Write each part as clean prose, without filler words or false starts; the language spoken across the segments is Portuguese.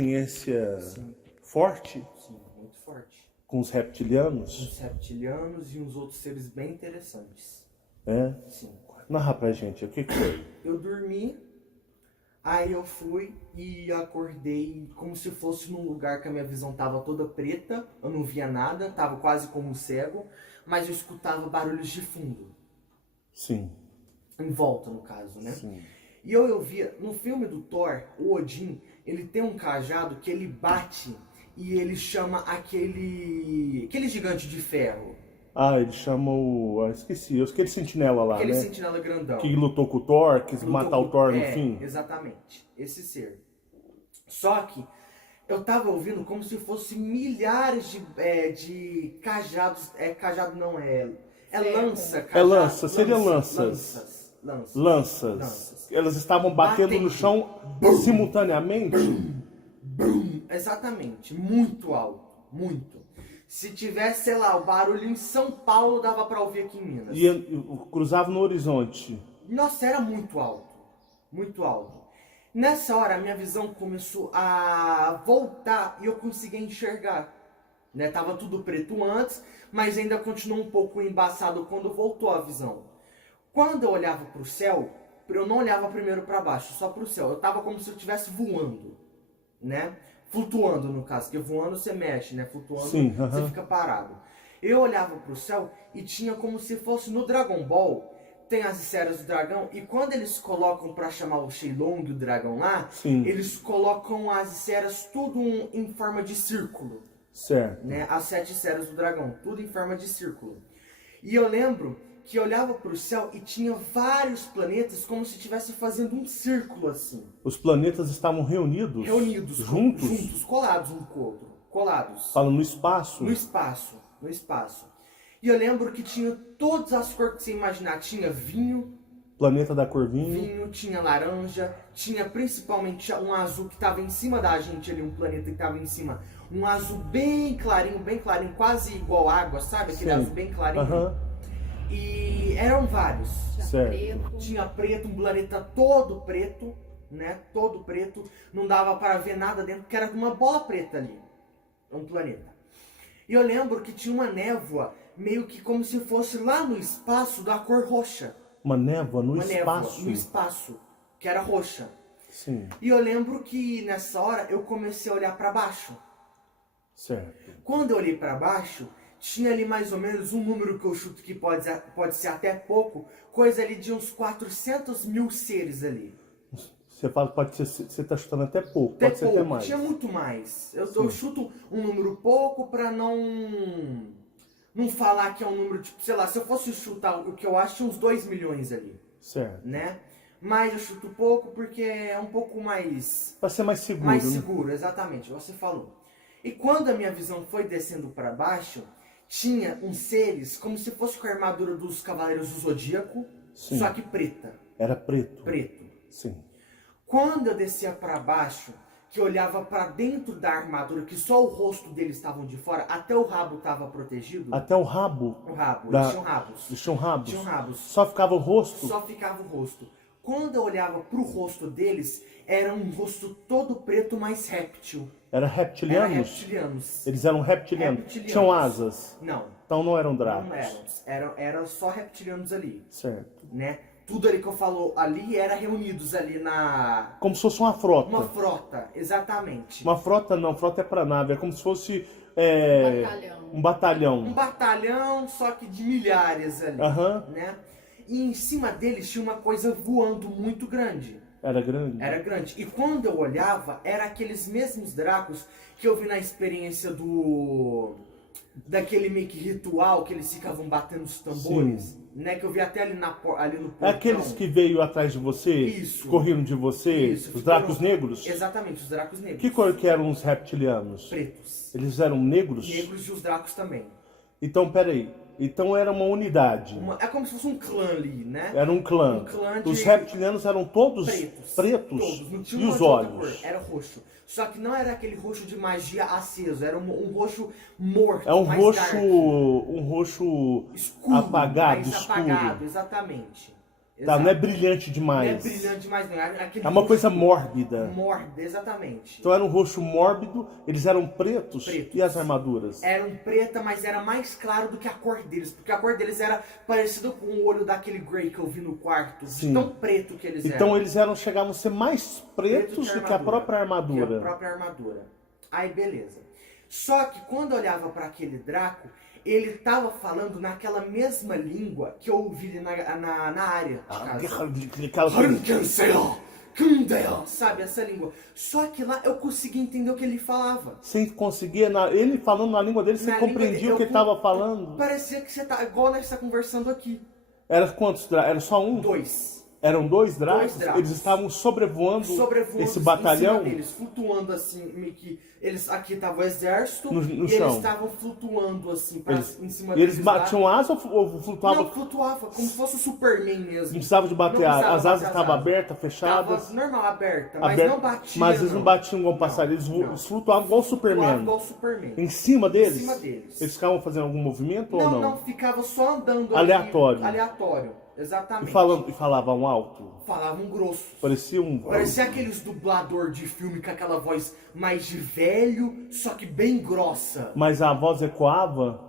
Experiência Sim, forte sim, muito forte. com os reptilianos, Uns reptilianos e uns outros seres bem interessantes. né? Sim. Narra pra gente, o que foi? Eu dormi, aí eu fui e acordei como se fosse num lugar que a minha visão tava toda preta, eu não via nada, tava quase como um cego, mas eu escutava barulhos de fundo, Sim, em volta no caso, né? sim. E eu via, no filme do Thor, o Odin, ele tem um cajado que ele bate e ele chama aquele gigante de ferro, Ah, ele chama o... Ah, esqueci, aquele sentinela lá, aquele né? sentinela grandão. Que lutou com o Thor, quis Lutou matar o Thor no é, fim. exatamente, esse ser. Só que eu tava ouvindo como se fosse milhares de cajados, cajado não é lança, cajado, É lança, seria lanças. Lanças. Elas estavam batendo no chão simultaneamente. Exatamente, muito alto, muito. Se tivesse, sei lá, o barulho em São Paulo dava pra ouvir aqui em Minas. E cruzava no horizonte. Nossa, era muito alto, muito alto. Nessa hora a minha visão começou a voltar e eu consegui enxergar. Né? Tava tudo preto antes, mas ainda continuou um pouco embaçado quando voltou a visão. Quando eu olhava para o céu, eu não olhava primeiro para baixo, só para o céu. Eu tava como se eu estivesse voando, né? Flutuando no caso, porque voando você mexe, né? Flutuando Sim, você fica parado. Eu olhava para o céu e tinha como se fosse no Dragon Ball, tem as esferas do dragão, e quando eles colocam para chamar o Shenlong, o dragão lá, Sim. eles colocam as esferas tudo em forma de círculo. Certo. Né? As 7 esferas do dragão, tudo em forma de círculo. E eu lembro que eu olhava para o céu e tinha vários planetas como se estivesse fazendo um círculo assim. Os planetas estavam reunidos? Reunidos, Juntos? juntos, colados um com o outro. Colados. Falam no espaço? No espaço, no espaço. E eu lembro que tinha todas as cores que você imaginar. Tinha vinho. Planeta da cor vinho. Vinho, tinha laranja, tinha principalmente um azul que estava em cima da gente ali, um planeta que estava em cima. Um azul bem clarinho, quase igual água, sabe? Aquele Sim. azul bem clarinho. Aham. E eram vários. Certo. Tinha preto, um planeta todo preto, né? Todo preto. Não dava para ver nada dentro, porque era uma bola preta ali. Um planeta. E eu lembro que tinha uma névoa, meio que como se fosse lá no espaço da cor roxa. Uma névoa no Uma espaço? névoa no espaço, que era roxa. Sim. E eu lembro que nessa hora eu comecei a olhar para baixo. Certo. Quando eu olhei para baixo, tinha ali mais ou menos um número que eu chuto que pode ser até pouco, coisa ali de uns 400 mil seres ali. Você fala, pode ser, você está chutando até pouco, Até pode ser pouco, até mais. tinha muito mais. Eu chuto um número pouco para não falar que é um número, tipo, sei lá, se eu fosse chutar o que eu acho, tinha uns 2 milhões ali. Certo. Né? Mas eu chuto pouco porque é um pouco mais... Para ser mais seguro. Mais né? seguro, exatamente, você falou. E quando a minha visão foi descendo para baixo, tinha uns seres como se fosse com a armadura dos Cavaleiros do Zodíaco, Sim. só que preta. Era preto. Preto. Sim. Quando eu descia para baixo, que eu olhava para dentro da armadura, que só o rosto deles estavam de fora, até o rabo estava protegido. Até o rabo. O rabo, da... eles tinham rabos. Eles tinham rabos? Tinham rabos. Só ficava o rosto? Só ficava o rosto. Quando eu olhava pro rosto deles, era um rosto todo preto, mais réptil. Era reptilianos? Era reptilianos. Eles eram reptilianos. Tinham asas? Não. Então não eram dracos? Não eram. Eram só reptilianos ali. Certo. Né? Tudo ali que eu falo ali era reunidos ali na... Como se fosse uma frota. Uma frota, exatamente. Uma frota não, frota é para nave. É como se fosse um batalhão. Um batalhão, só que de milhares ali. Né? E em cima deles tinha uma coisa voando muito grande. Era grande? Era grande. E quando eu olhava, era aqueles mesmos dracos que eu vi na experiência daquele meio que ritual que eles ficavam batendo os tambores. Sim. Né? Que eu vi até ali no portão. Aqueles que veio atrás de você? Isso. Corriam de você? Isso. Os dracos negros? Exatamente, os dracos negros. Que cor que eram os reptilianos? Pretos. Eles eram negros? Negros e os dracos também. Então, peraí. Então era uma unidade. É como se fosse um clã ali, né? Era um clã. Os reptilianos eram todos pretos? Todos. Não tinha e uma os de outra olhos? cor. Era roxo. Só que não era aquele roxo de magia aceso. Era um roxo morto. É um mais roxo, dark. um roxo Escuro, apagado, mais escuro. apagado, exatamente. Tá, não é brilhante Não é demais. brilhante demais, não. Aquele É uma roxo coisa mórbida. mórbido, exatamente. Então era um roxo mórbido, eles eram pretos. Pretos. E as armaduras? Eram preta, mas era mais claro do que a cor deles. Porque a cor deles era parecida com o olho daquele Grey que eu vi no quarto. De Sim. tão preto que eles eram. Então eles chegavam a ser mais pretos do que a própria armadura. Que a própria armadura. Aí beleza. Só que quando eu olhava para aquele Draco, ele tava falando naquela mesma língua que eu ouvi na área de casa. Sabe, essa língua. Só que lá eu conseguia entender o que ele falava. Você conseguia, ele falando na língua dele, você compreendia o que ele estava falando? Parecia que você tá igual nós está conversando aqui. Era quantos dracos? Era só um? 2. Eram 2 dracos? Dois dracos. Eles estavam sobrevoando esse batalhão? Em cima deles, flutuando assim, meio que eles aqui tava o exército no e chão. eles estavam flutuando assim em cima E eles deles. batiam asa ou flutuavam? Não, flutuava, como se fosse o Superman mesmo. Não precisava de bater, Não precisava as bater asas estavam abertas, fechadas? Tava normal, aberta, mas não batia. Mas eles não batiam igual passarinho, eles flutuavam igual o Superman. Flutuava igual o Superman. Em cima deles? Em cima deles. Eles ficavam fazendo algum movimento ou não? Não, ficava só andando Aleatório. ali. Aleatório, exatamente. E falavam alto? Falavam grosso. Parecia aqueles dublador de filme com aquela voz mais de velho, só que bem grossa. Mas a voz ecoava?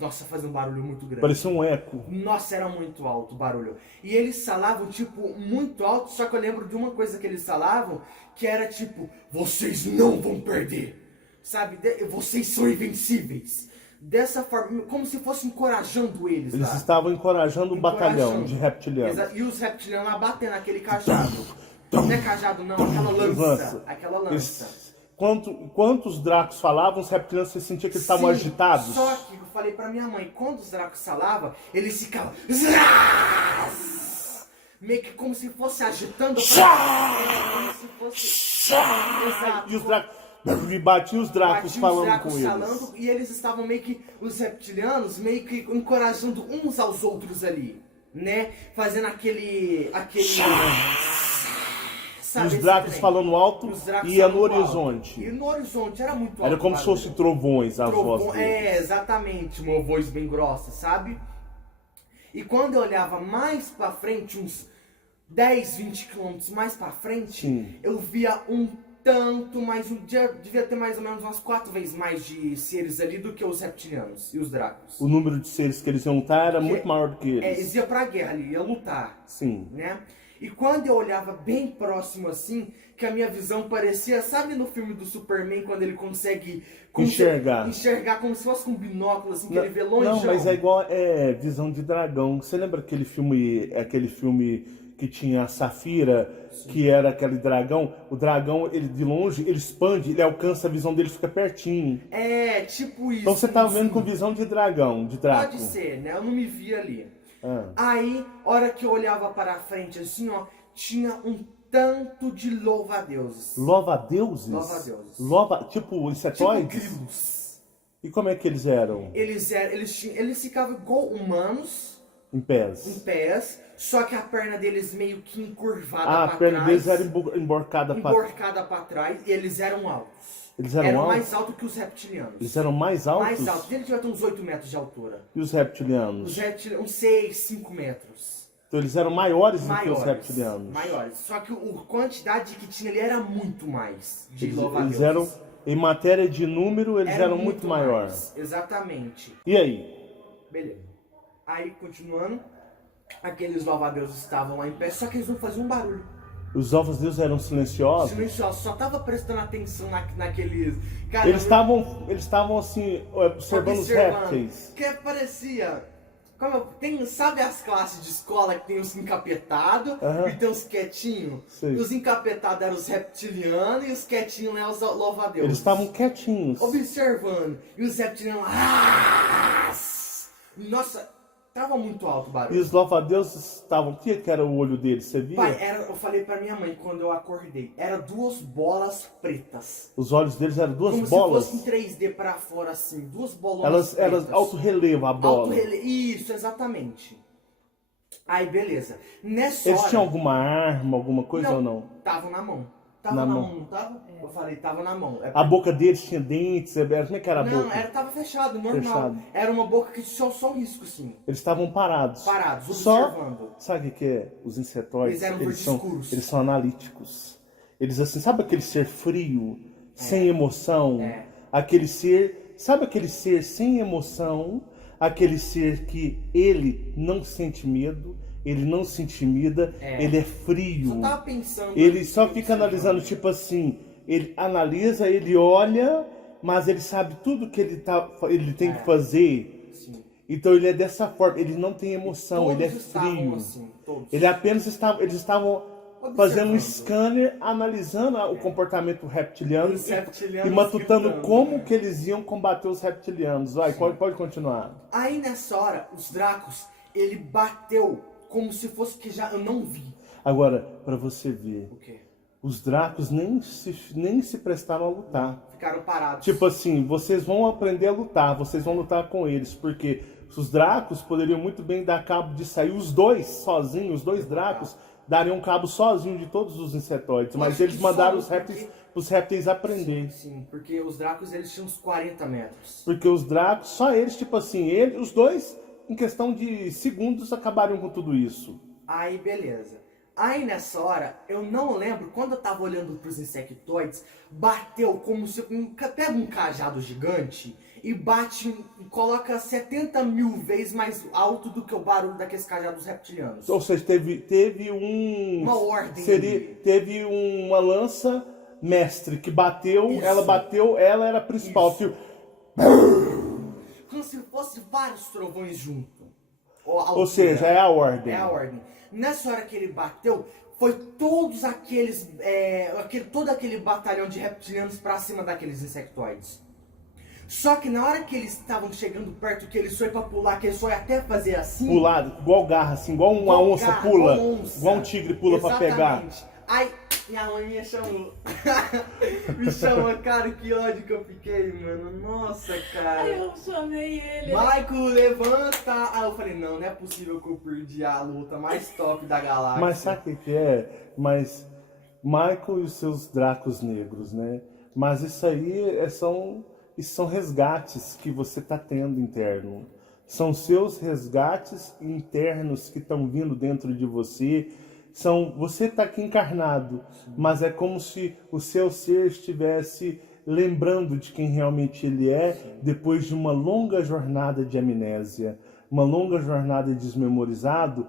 Nossa, fazia um barulho muito grande. Parecia um eco. Nossa, era muito alto o barulho. E eles falavam, tipo, muito alto, só que eu lembro de uma coisa que eles falavam, que era tipo, vocês não vão perder. Sabe? Vocês são invencíveis. Dessa forma, como se fosse encorajando eles. Eles estavam encorajando o batalhão de reptilianos. E os reptilianos lá batendo aquele cajado. Não é cajado não, aquela lança. Aquela lança. Quantos dracos falavam, os reptilianos, você sentia que eles estavam agitados? Só que eu falei pra minha mãe, quando os dracos falavam, eles ficavam... meio que como se fosse agitando. Como se fosse... Exato. E os dracos... E batiam os dracos falando com eles. E eles estavam meio que, os reptilianos, meio que encorajando uns aos outros ali, né? Fazendo aquele... Sabe, e os dracos falando alto e no horizonte. E no horizonte, era muito alto. Era como se fossem trovões as vozes deles. É, exatamente, uma voz bem grossa, sabe? E quando eu olhava mais pra frente, uns 10, 20 quilômetros mais pra frente, sim, eu via um tanto mais, devia ter mais ou menos umas 4 vezes mais de seres ali do que os reptilianos e os dracos. O número de seres que eles iam lutar era muito maior do que eles. Eles iam pra guerra ali, iam lutar. Sim. Né? E quando eu olhava bem próximo assim, que a minha visão parecia, sabe no filme do Superman, quando ele consegue enxergar como se fosse com um binóculo, assim, que ele vê longe? Não, mas é igual visão de dragão. Você lembra aquele filme que tinha a Safira, sim, que era aquele dragão? O dragão, ele de longe, ele expande, ele alcança a visão dele, fica pertinho. É, tipo isso. Então você tava vendo com visão de dragão, de draco. Pode ser, né? Eu não me via ali. Aí, hora que eu olhava para frente assim, ó, tinha um tanto de louva-deuses. Louva-deuses? Louva-deuses. Tipo insetoides? Tipo grilos. E como é que eles eram? Eles ficavam igual humanos. Em pés. Só que a perna deles meio que encurvada pra trás. A perna deles era emborcada pra trás. E eles eram altos. Eles eram mais altos que os reptilianos. Eles eram mais altos? Mais altos. Eles devia ter uns 8 metros de altura. E os reptilianos? Os reptilianos, uns 6, 5 metros. Então eles eram maiores do que os reptilianos? Maiores. Só que a quantidade que tinha ali era muito mais de louva-deuses. Eles eram, em matéria de número, eles eram muito maiores. Exatamente. E aí? Beleza. Aí, continuando, aqueles louva-deuses estavam lá em pé, só que eles não faziam um barulho. Os louva-deuses eram silenciosos? Silenciosos, só tava prestando atenção naqueles... Cara, eles estavam assim, observando os répteis. Que parecia... sabe as classes de escola que tem os encapetados e tem os quietinhos? Os encapetados eram os reptilianos e os quietinhos eram os louva-deuses. Eles estavam quietinhos. Observando. E os reptilianos lá... Nossa... Tava muito alto o barulho. E os louva-deuses estavam... O que era o olho deles? Você via? Pai, eu falei pra minha mãe quando eu acordei. Era 2 bolas pretas. Os olhos deles eram 2 bolas? Como se fosse em 3D pra fora, assim. 2 bolonas pretas. Elas auto-relevo a bola. Isso, exatamente. Aí, beleza. Eles tinham alguma arma, alguma coisa ou não? Estavam na mão. Tava Na na mão. mão, não tava? Eu falei, tava na mão. A boca deles tinha dentes, como é que era a Não, boca? tava fechado, normal. Fechado. Era uma boca que tinha só um risco, assim. Eles estavam parados. Parados, Só, observando. sabe o que é? Os insetóides, Eles eram verdes escuros. eles são analíticos. Eles assim, sabe aquele ser frio, sem emoção? É. Aquele ser, sabe aquele ser sem emoção? Aquele ser que ele não sente medo, ele não se intimida, ele é frio. Só tava pensando. Ele só fica analisando, tipo assim, ele analisa, ele olha, mas ele sabe tudo que ele tem que fazer. Sim. Então ele é dessa forma, ele não tem emoção, ele é frio. Assim, todos. Ele apenas eles estavam fazendo um scanner, analisando o comportamento reptiliano Os e reptilianos matutando gritando, como que eles iam combater os reptilianos. Vai, pode continuar. Aí nessa hora, os Dracos, ele bateu como se fosse que já eu não vi. Agora, pra você ver, O quê? os Dracos nem se prestaram a lutar. Ficaram parados. Tipo assim, vocês vão aprender a lutar, vocês vão lutar com eles, porque os Dracos poderiam muito bem dar cabo de sair, os dois sozinhos, os dois Dracos dariam cabo sozinho de todos os insetóides, mas eles mandaram os répteis aprender. Sim, porque os Dracos eles tinham uns 40 metros. Porque os Dracos, só eles, tipo assim, os dois, em questão de segundos, acabariam com tudo isso. Aí beleza. Aí nessa hora, eu não lembro, quando eu tava olhando pros insectoides, bateu como se pega um cajado gigante e bate e coloca 70 mil vezes mais alto do que o barulho daqueles cajados reptilianos. Ou seja, teve uma ordem. Teve uma lança mestre que bateu, Isso. ela era a principal. Isso. Como se fosse vários trovões juntos. Ou seja, é a ordem. É a ordem. Nessa hora que ele bateu, foi todos aqueles. Todo aquele batalhão de reptilianos pra cima daqueles insectoides. Só que na hora que eles estavam chegando perto, que eles foi pra pular, que eles foi até fazer assim. Pular, igual garra, assim, igual uma onça pula. Igual um tigre pula. Exatamente. Pra pegar. Aí, minha mãe me chamou. Me chamou, cara, que ódio que eu fiquei, mano. Nossa, cara. Aí eu chamei ele. Michael, levanta! Aí eu falei, não é possível que eu perdi a luta mais top da galáxia. Mas sabe o que é? Mas Michael e os seus Dracos negros, né? Mas isso aí são resgates que você tá tendo interno. São seus resgates internos que estão vindo dentro de você. Você está aqui encarnado, mas é como se o seu ser estivesse lembrando de quem realmente ele é, depois de uma longa jornada de amnésia, uma longa jornada de desmemorizado,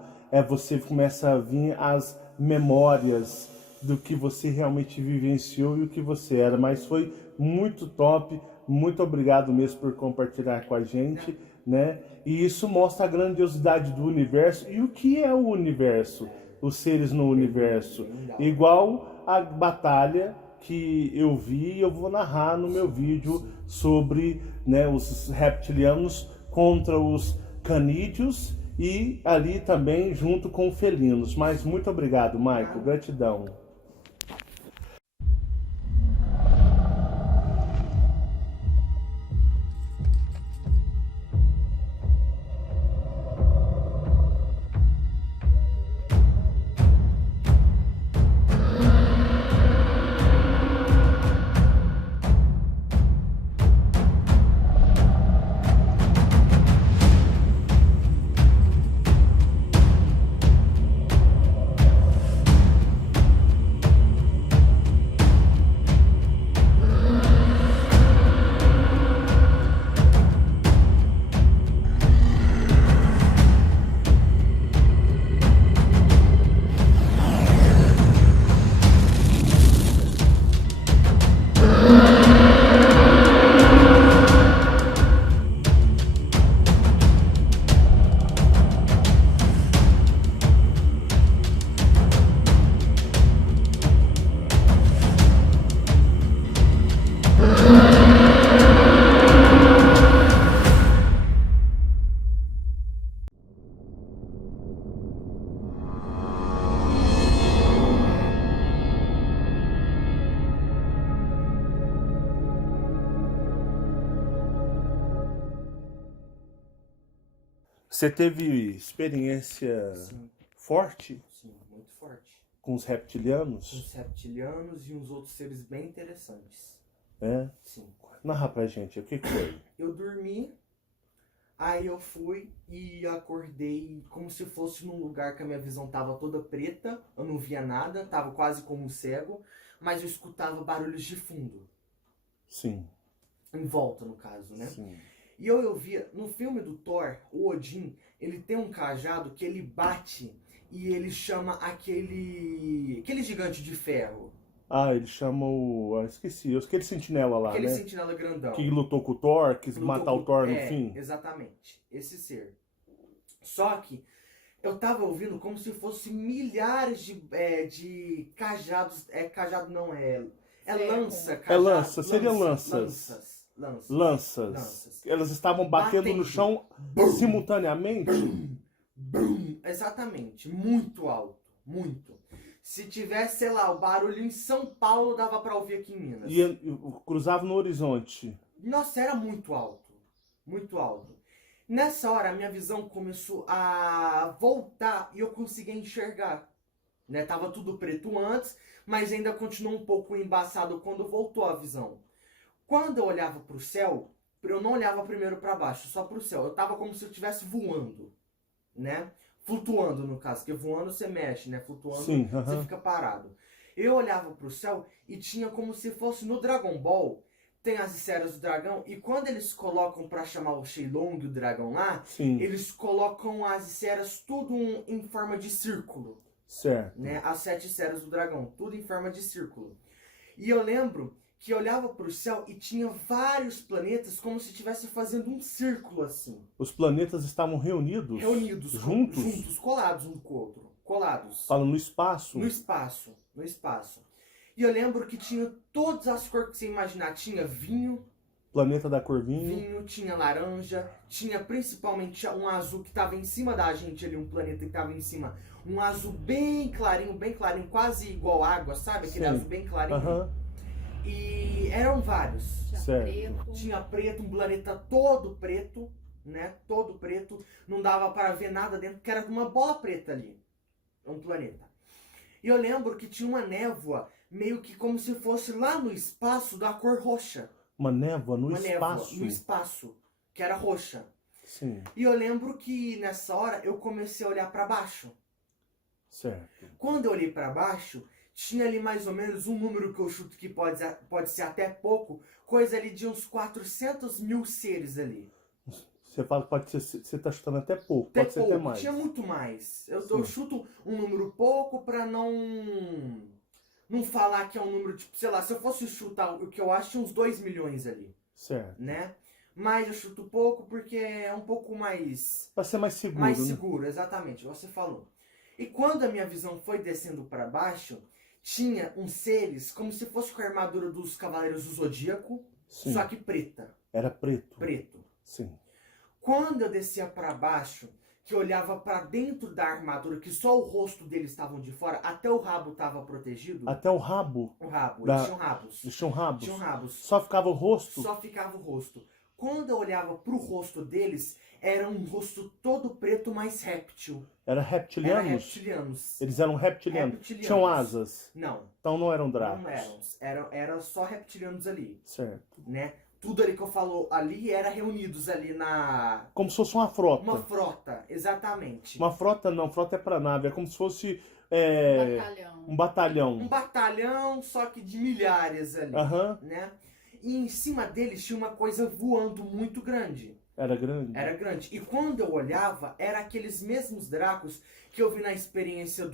você começa a vir as memórias do que você realmente vivenciou e o que você era. Mas foi muito top, muito obrigado mesmo por compartilhar com a gente, né? E isso mostra a grandiosidade do universo e o que é o universo. Os seres no universo, igual a batalha que eu vi e eu vou narrar no meu vídeo sobre, né, os reptilianos contra os canídeos e ali também junto com felinos. Mas muito obrigado, Michael, gratidão. Você teve experiência forte Sim, muito forte. com os reptilianos? Uns reptilianos e uns outros seres bem interessantes. É? Sim. Narra pra gente, o que foi? Eu dormi, aí eu fui e acordei como se fosse num lugar que a minha visão tava toda preta, eu não via nada, tava quase como um cego, mas eu escutava barulhos de fundo, Sim. em volta no caso, né? Sim. E eu via, no filme do Thor, o Odin, ele tem um cajado que ele bate e ele chama aquele gigante de ferro, Ah, ele chama o... Ah, esqueci. Aquele sentinela lá, aquele né? sentinela grandão. Que lutou com o Thor, quis Lutou matar o Thor no fim. Exatamente, esse ser. Só que eu tava ouvindo como se fosse milhares de cajados. Cajado não é. É lança, cajado. Lança, seria lanças. Lanças. Elas estavam batendo no chão simultaneamente. Exatamente, muito alto, muito. Se tivesse, sei lá, o barulho em São Paulo, dava pra ouvir aqui em Minas. E cruzava no horizonte. Nossa, era muito alto, muito alto. Nessa hora, a minha visão começou a voltar e eu consegui enxergar. Né? Tava tudo preto antes, mas ainda continuou um pouco embaçado quando voltou a visão. Quando eu olhava pro céu, eu não olhava primeiro para baixo, só pro céu. Eu tava como se eu estivesse voando, né? Flutuando, no caso, porque voando você mexe, né? Flutuando Sim, você fica parado. Eu olhava pro céu e tinha como se fosse no Dragon Ball, tem as esferas do dragão, e quando eles colocam pra chamar o Shenlong, o dragão lá, Sim. eles colocam as esferas tudo em forma de círculo. Certo. Né? As 7 esferas do dragão, tudo em forma de círculo. E eu lembro que eu olhava pro céu e tinha vários planetas como se estivesse fazendo um círculo assim. Os planetas estavam reunidos? Reunidos. Juntos? Juntos, colados um com o outro. Colados. Falam no espaço? No espaço. No espaço. E eu lembro que tinha todas as cores que você imaginar. Tinha vinho. Planeta da cor vinho. Vinho, tinha laranja. Tinha principalmente um azul que estava em cima da gente ali. Um planeta que estava em cima. Um azul bem clarinho, quase igual água, sabe? Aquele Sim. azul bem clarinho. Aham. E eram vários. Certo. Tinha preto, um planeta todo preto, né? Todo preto. Não dava para ver nada dentro, porque era uma bola preta ali. Um planeta. E eu lembro que tinha uma névoa, meio que como se fosse lá no espaço da cor roxa. Uma névoa no Uma espaço? Névoa no espaço, que era roxa. Sim. E eu lembro que nessa hora eu comecei a olhar para baixo. Certo. Quando eu olhei para baixo, tinha ali mais ou menos um número que eu chuto que pode ser até pouco, coisa ali de uns 400 mil seres ali. Você fala que pode ser, você tá chutando até pouco, Até pode ser pouco, até mais. tinha muito mais. Eu Sim. chuto um número pouco pra não falar que é um número, tipo, sei lá, se eu fosse chutar o que eu acho, tinha uns 2 milhões ali, Certo. né? Mas eu chuto pouco porque é um pouco mais... Pra ser mais seguro, Mais né? seguro, exatamente, você falou. E quando a minha visão foi descendo para baixo, tinha uns seres como se fosse com a armadura dos Cavaleiros do Zodíaco, Sim. só que preta. Era preto. Preto. Sim. Quando eu descia para baixo, que eu olhava para dentro da armadura, que só o rosto deles estavam de fora, até o rabo estava protegido. Até o rabo. O rabo, da... eles tinham rabos. Eles tinham rabos? Tinham rabos. Só ficava o rosto? Só ficava o rosto. Quando eu olhava pro rosto deles, era um rosto todo preto, mais réptil. Era reptilianos? Era reptilianos. Eles eram reptilianos. Tinham asas? Não. Então não eram dracos? Não eram. Era só reptilianos ali. Certo. Né? Tudo ali que eu falo ali era reunidos ali na... Como se fosse uma frota. Uma frota, exatamente. Uma frota não, frota é pra nave. É como se fosse um batalhão. Um batalhão, só que de milhares ali. Aham. Né? E em cima deles tinha uma coisa voando muito grande. Era grande? Era grande. E quando eu olhava, era aqueles mesmos Dracos que eu vi na experiência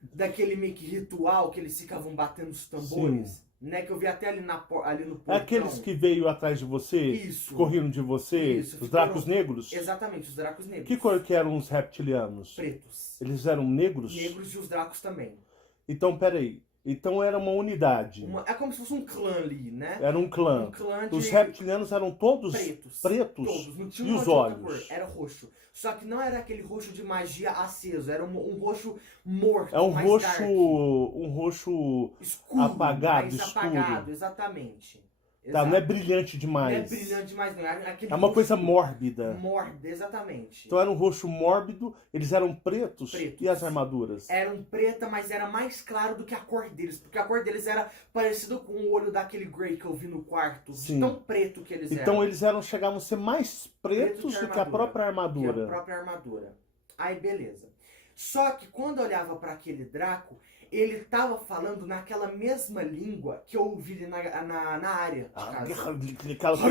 daquele meio que ritual que eles ficavam batendo os tambores. Sim. Né? Que eu vi até ali no portão. Aqueles que veio atrás de você? Isso. Corriam de você? Isso. Os dracos negros? Exatamente, os Dracos negros. Que cor que eram os reptilianos? Pretos. Eles eram negros? Negros e os Dracos também. Então, peraí. Então era uma unidade. É como se fosse um clã ali, né? Era um clã. Um clã de... Os reptilianos eram todos pretos? Todos. Não tinha E uma os de outra olhos? cor. Era roxo. Só que não era aquele roxo de magia aceso. Era um roxo morto. É um mais roxo. dark. Um roxo Escuro. apagado, Mais escuro. apagado, exatamente. Tá, não é brilhante Não demais. é brilhante demais, não. Era aquele É uma coisa roxo mórbida. mórbido, exatamente. Então era um roxo mórbido, eles eram pretos. Pretos. E as armaduras? Eram preta, mas era mais claro do que a cor deles. Porque a cor deles era parecido com o olho daquele Grey que eu vi no quarto. Sim. De tão preto que eles Então eram. eles chegavam a ser mais pretos do que a própria Que armadura. a própria armadura. Aí beleza. Só que quando eu olhava para aquele Draco, ele tava falando naquela mesma língua que eu ouvi na área de casa.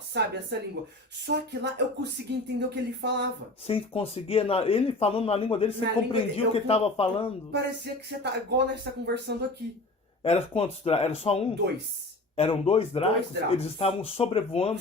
Sabe, essa língua. Só que lá eu consegui entender o que ele falava. Sem conseguir, ele falando na língua dele, você Na compreendia língua o que ele estava falando? Parecia que você tá igual nós está conversando aqui. Era quantos dracos? Era só um? 2. Eram 2 dracos? Dois dracos. Eles estavam sobrevoando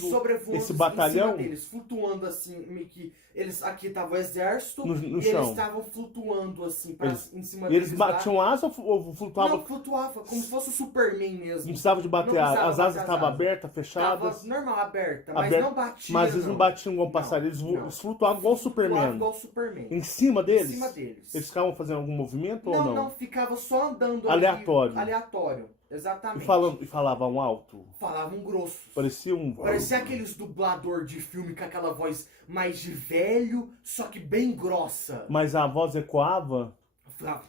esse Em batalhão? cima deles, flutuando assim, meio que eles aqui tava o exército No e chão. eles estavam flutuando assim em cima E eles deles lá. batiam asa ou flutuavam? Não, flutuava, como se fosse o Superman Não mesmo. precisava de bater, Não precisava as bater asas as estavam asas. abertas, fechadas. Tava normal, aberta, mas Aberta, não batia. mas eles não batiam igual um passarinho, eles não. flutuavam igual o Flutuava Superman. igual o Superman. Em cima deles? Em cima deles. Eles ficavam fazendo algum movimento ou Não, não? não, ficava só andando Aleatório. ali. Aleatório, exatamente. E falavam alto? Falavam grossos. Parecia aqueles dublador de filme com aquela voz mais de velho, só que bem grossa. Mas a voz ecoava?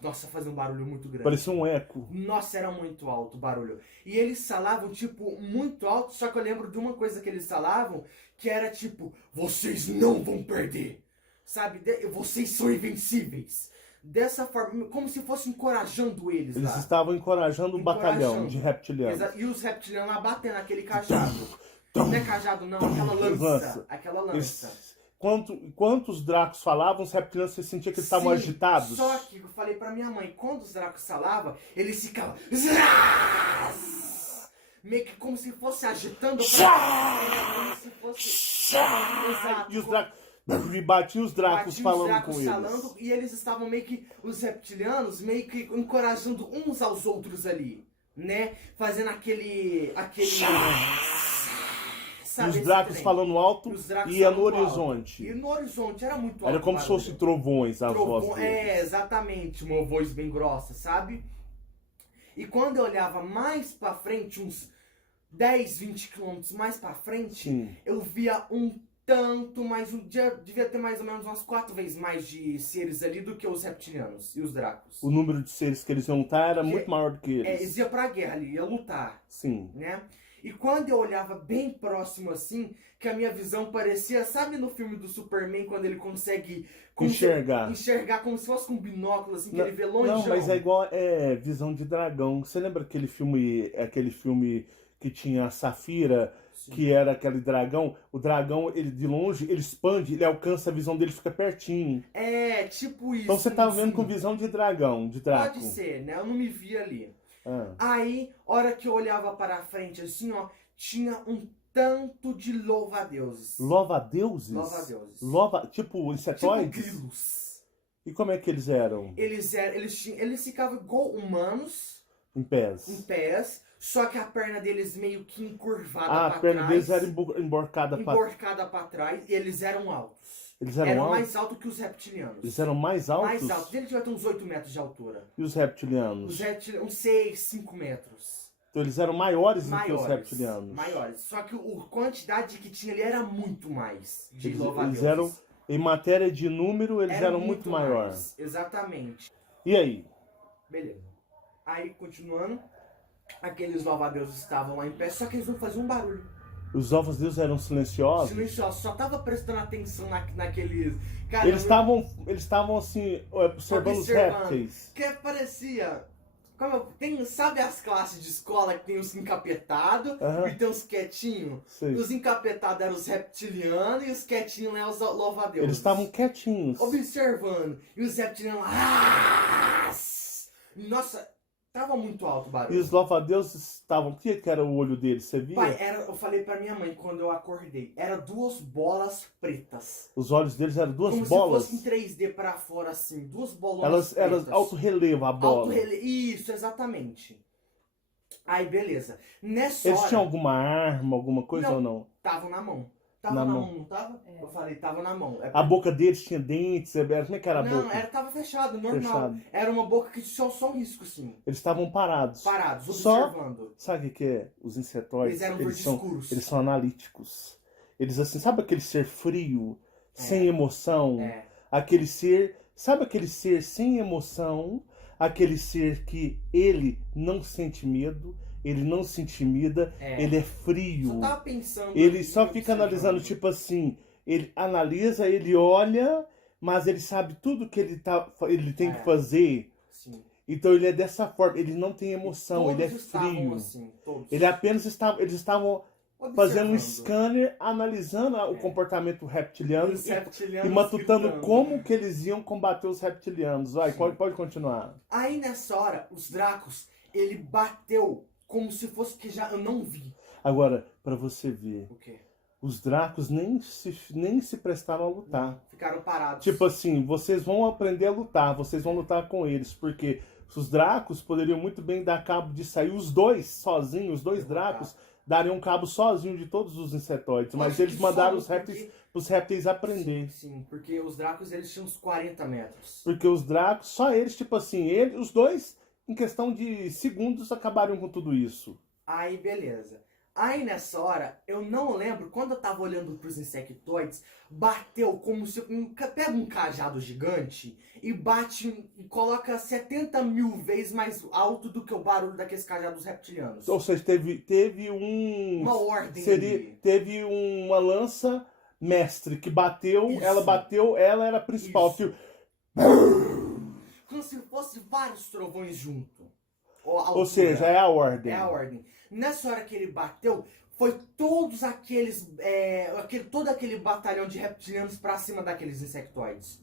Nossa, fazia um barulho muito grande. Parecia um eco. Nossa, era muito alto o barulho. E eles falavam, tipo, muito alto, só que eu lembro de uma coisa que eles falavam, que era tipo, vocês não vão perder. Sabe? Vocês são invencíveis. Dessa forma, como se fosse encorajando eles lá. Eles estavam encorajando um batalhão de reptilianos. E os reptilianos lá batendo aquele cajado. Não é cajado não, aquela lança. Aquela lança. Enquanto os dracos falavam, os reptilianos, você sentia que eles estavam agitados? Só que eu falei pra minha mãe, quando os dracos falavam, eles ficavam... meio que como se fosse agitando como se fosse... Exato. E os dracos... E batiam os dracos falando com eles. E eles estavam meio que, os reptilianos, meio que encorajando uns aos outros ali, né? Fazendo aquele... Sabe, e os dracos falando alto e ia no horizonte. E no horizonte, era muito alto. Era como se fossem trovões as vozes deles. É, exatamente, uma voz bem grossa, sabe? E quando eu olhava mais pra frente, uns 10, 20 quilômetros mais pra frente, Sim. eu via devia ter mais ou menos umas 4 vezes mais de seres ali do que os reptilianos e os dracos. O número de seres que eles iam lutar era muito maior do que eles. Eles iam pra guerra ali, ia lutar. Sim. Né? E quando eu olhava bem próximo assim, que a minha visão parecia, sabe no filme do Superman, quando ele consegue enxergar como se fosse com um binóculo, assim, que ele vê longe? Não, mas é igual visão de dragão. Você lembra aquele filme que tinha a Safira, sim, que era aquele dragão? O dragão, ele de longe, ele expande, ele alcança a visão dele, fica pertinho. É, tipo isso. Então você tá vendo com visão de dragão, de draco. Pode ser, né? Eu não me via ali. Ah. Aí, hora que eu olhava para a frente, assim, ó, tinha um tanto de louva-deuses. Louva-deuses? Louva-deuses. Tipo insetoides? Tipo grilos. E como é que eles eram? Eles ficavam igual humanos. Em pés. Só que a perna deles meio que encurvada pra trás. A perna deles era emborcada pra trás. E eles eram altos. Eles eram altos? Mais altos que os reptilianos. Eles eram mais altos? Mais altos. Eles devia ter uns 8 metros de altura. E os reptilianos? Os reptilianos, uns 6, 5 metros. Então eles eram maiores do que os reptilianos? Maiores. Só que a quantidade que tinha ali era muito mais de louva-deuses. Eles eram, em matéria de número, eles eram muito maiores. Exatamente. E aí? Beleza. Aí, continuando, aqueles louva-deuses estavam lá em pé, só que eles não faziam um barulho. Os louva-deuses eram silenciosos? Silenciosos, só tava prestando atenção naqueles... Cara, eles estavam assim, observando os répteis. Que parecia... Sabe as classes de escola que tem os encapetados e tem os quietinhos? Os encapetados eram os reptilianos e os quietinhos eram os louva-deuses. Eles estavam quietinhos. Observando. E os reptilianos lá... Nossa... Tava muito alto o barulho. E os louva-deuses estavam... O que era o olho deles? Você via? Pai, eu falei pra minha mãe quando eu acordei. Era 2 bolas pretas. Os olhos deles eram 2 bolas? Como se fosse em 3D pra fora, assim. 2 bolonas pretas. Elas auto-relevo a bola. Isso, exatamente. Aí, beleza. Eles tinham alguma arma, alguma coisa ou não? Estavam na mão. Tava Na na mão. mão, não tava? Eu falei, tava na mão. É A boca deles tinha dentes, como é que era a Não, boca? tava fechado, normal. Fechado. Era uma boca que tinha só um risco, assim. Eles estavam parados. Parados, Só, observando. sabe o que é? Os insetóides, Eles eram verdes escuros. eles são analíticos. Eles assim, sabe aquele ser frio, sem emoção? É. Aquele ser, sabe aquele ser sem emoção? Aquele ser que ele não sente medo, ele não se intimida, ele é frio. Só tava pensando. Ele aqui, só fica analisando, observando. tipo assim, ele analisa, ele olha, mas ele sabe tudo que ele tem que fazer. Sim. Então ele é dessa forma, ele não tem emoção, Todos ele é estavam frio. assim, todos. Ele apenas eles estavam fazendo um Observando. scanner, analisando o comportamento reptiliano Os e reptilianos matutando gritando. como que eles iam combater os reptilianos. Vai, pode continuar. Aí nessa hora, os Dracos, ele bateu como se fosse que já eu não vi. Agora, pra você ver, O quê? os Dracos nem se prestaram a lutar. Ficaram parados. Tipo assim, vocês vão aprender a lutar, vocês vão lutar com eles, porque os Dracos poderiam muito bem dar cabo de sair os dois sozinhos, os dois Dracos dariam cabo sozinho de todos os insetóides, mas acho eles que mandaram só os répteis aprender. Sim, porque os Dracos eles tinham uns 40 metros. Porque os Dracos, só eles, tipo assim, os dois, em questão de segundos, acabariam com tudo isso. Aí beleza. Aí nessa hora, eu não lembro, quando eu tava olhando pros insectoides, bateu como se... Pega um cajado gigante e bate e coloca 70 mil vezes mais alto do que o barulho daqueles cajados reptilianos. Ou seja, teve Uma ordem. Teve uma lança mestre que bateu, Isso. ela era a principal. Isso. Como se fosse vários trovões junto. Ou seja, é a ordem. É a ordem. Nessa hora que ele bateu, foi todos aqueles. Todo aquele batalhão de reptilianos pra cima daqueles insectoides.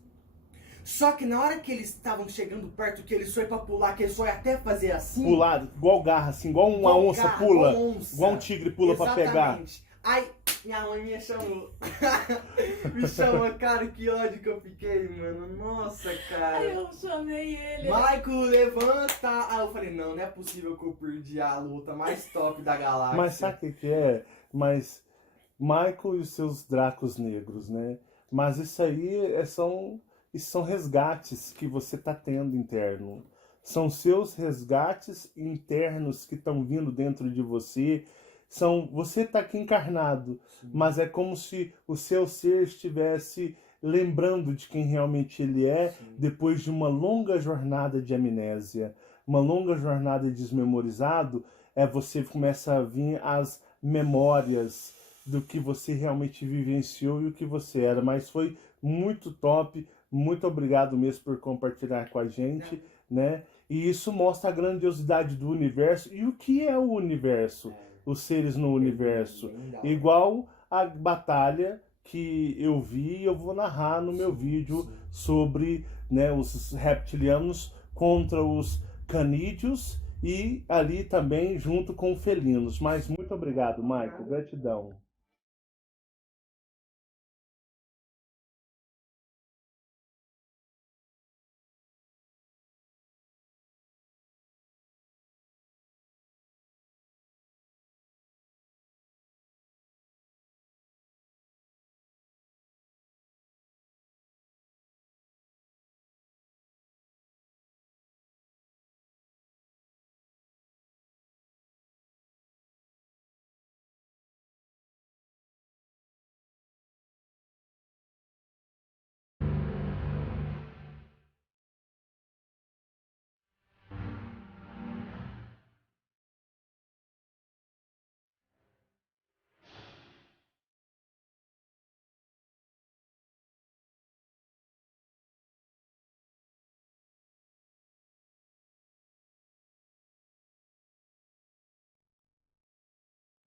Só que na hora que eles estavam chegando perto, que eles foi pra pular, que eles foi até fazer assim. Pular, igual garra, assim, igual uma igual onça garra, pula. igual Um tigre pula pra pegar. Exatamente. Aí, minha mãe me chamou. Me chamou, cara, que ódio que eu fiquei, mano. Nossa, cara. Aí eu chamei ele. Michael, levanta! Aí eu falei, não é possível que eu perdi a luta mais top da galáxia. Mas sabe o que é? Mas Michael e os seus Dracos negros, né? Mas isso aí são resgates que você tá tendo interno. São seus resgates internos que estão vindo dentro de você. Você tá aqui encarnado, mas é como se o seu ser estivesse lembrando de quem realmente ele é, depois de uma longa jornada de amnésia, uma longa jornada de desmemorizado, você começa a vir as memórias do que você realmente vivenciou e o que você era. Mas foi muito top, muito obrigado mesmo por compartilhar com a gente, né? E isso mostra a grandiosidade do universo e o que é o universo, os seres no universo. Igual a batalha que eu vi e eu vou narrar no meu vídeo sobre, né, os reptilianos contra os canídeos e ali também junto com felinos. Mas muito obrigado, Michael. Gratidão.